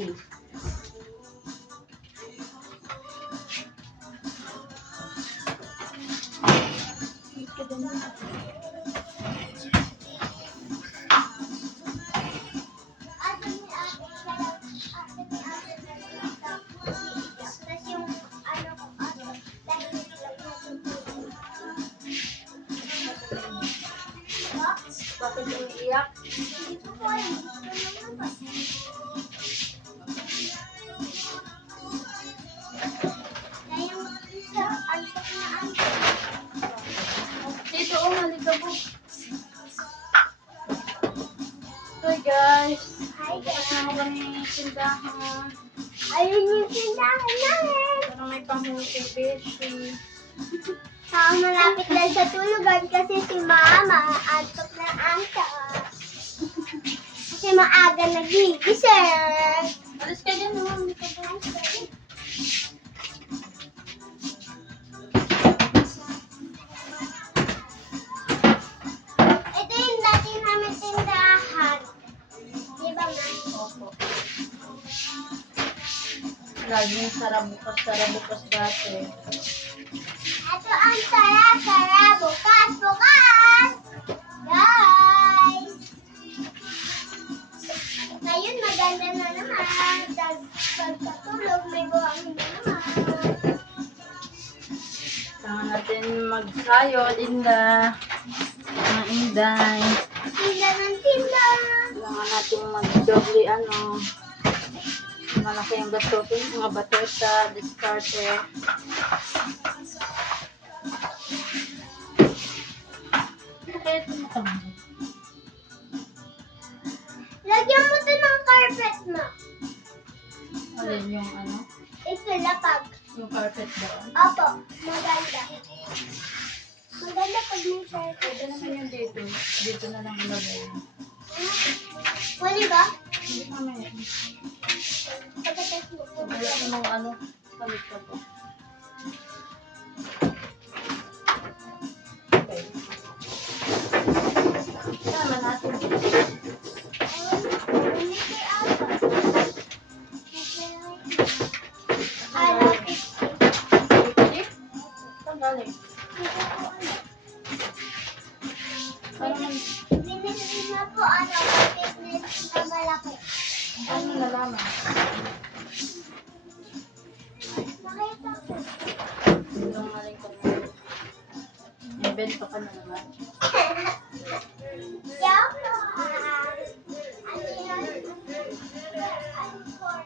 Beshi. Bakit umiiyak? Dito, halika po. Hi guys. Hi guys. Kasama kami tindahan. Ayun yung tindahan namin. Parang may panghuti, Beshi. Malapit lang sa tulugan kasi si Mama antok na antok. Kasi maaga nagigising. Alis ka dyan, ma'am. Ito yung dati namin tindahan. Di ba, Ma? Opo. Laging sara-bukas dati. Ito ang tara-tara bukas. Guys! Ngayon maganda na naman. Pagkatulog may buhangin na naman. Kailangan natin magsayo, Linda. Mga inday. Tinda ng tinda. Kailangan natin mag-doble malaki ang gastusin, mga bateta, discarte. Kaya ito matanggal. Lagyan mo to ng carpet, Ma. Alin yung Ito, lapag. yung carpet doon. Opo, maganda. Maganda pag may carpet. Pwede naman yung dito. Dito na lang ilagay. Pwede ba? Hindi mamaya. Pagkatapos mo po. Wala ko ng palit ka po. Okay. Tama natin. Galing. Parang Binili na po business na malaki. ano nalaman? Nakita ko. Sinungaling ka na. May bento ka na naman. Yoko! Ano yan? Ano for?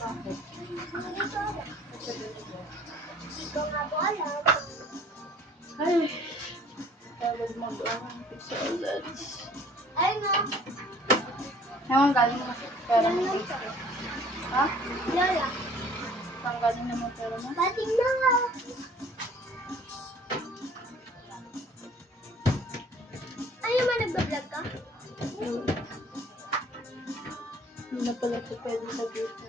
Bakit? Hindi ko alam. Hindi ko nga po alam. Ay, tawag pizza ulit. Ay, no. Ewan, galing mo. Pera mo. Ha? Lola. Saan galing na mo pera mo? Bating na nga. Ano naman nagbablog ka? Hindi na pala ito pwede sa dito.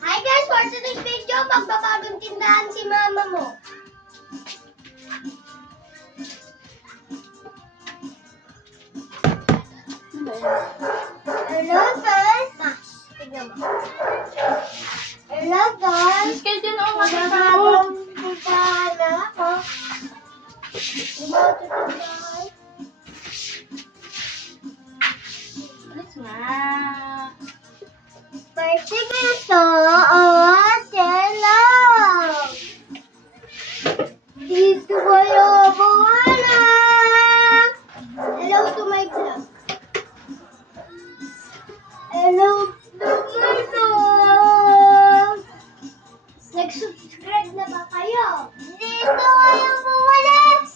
Hi guys, for today's video, magbabagong tindahan si mama mo. Hello guys. Tignan mo. Hello guys. Schedule ako Magbabagong tindahan na ako. About to tindahan. Alis nga. First gusto, oh, hello. Grade na ba kayo? Dito kayo pumalis!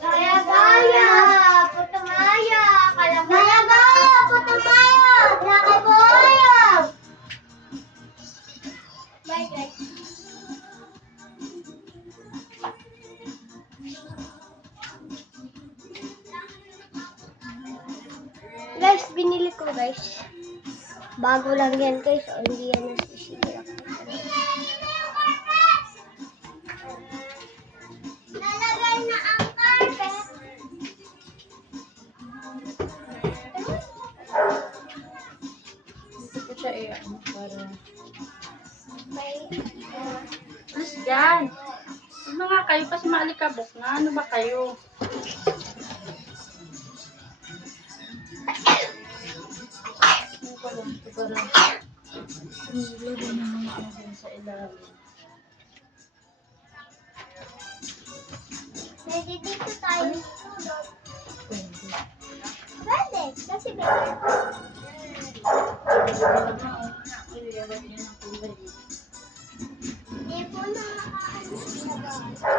Gaya-gaya, putumaya, gaya-gaya, putumaya, nakabuhaya. Bye guys. Guys, binili ko guys. Bago lang yan guys, o hindi yan nasisira. Nalagay na ang carpet. Dito ko siya ano, para... May, Alis dyan. Ano nga kayo? Kasi maalikabok na. Ano ba kayo? Ano pa lang? Ito pa lang. Lalo na mga ano dyan sa ilalim. pwede dito tayo tulog. Pwede. Pwede, kasi pwede. Ililawag niya ng kulay. Hindi po na makaalis sa bahay.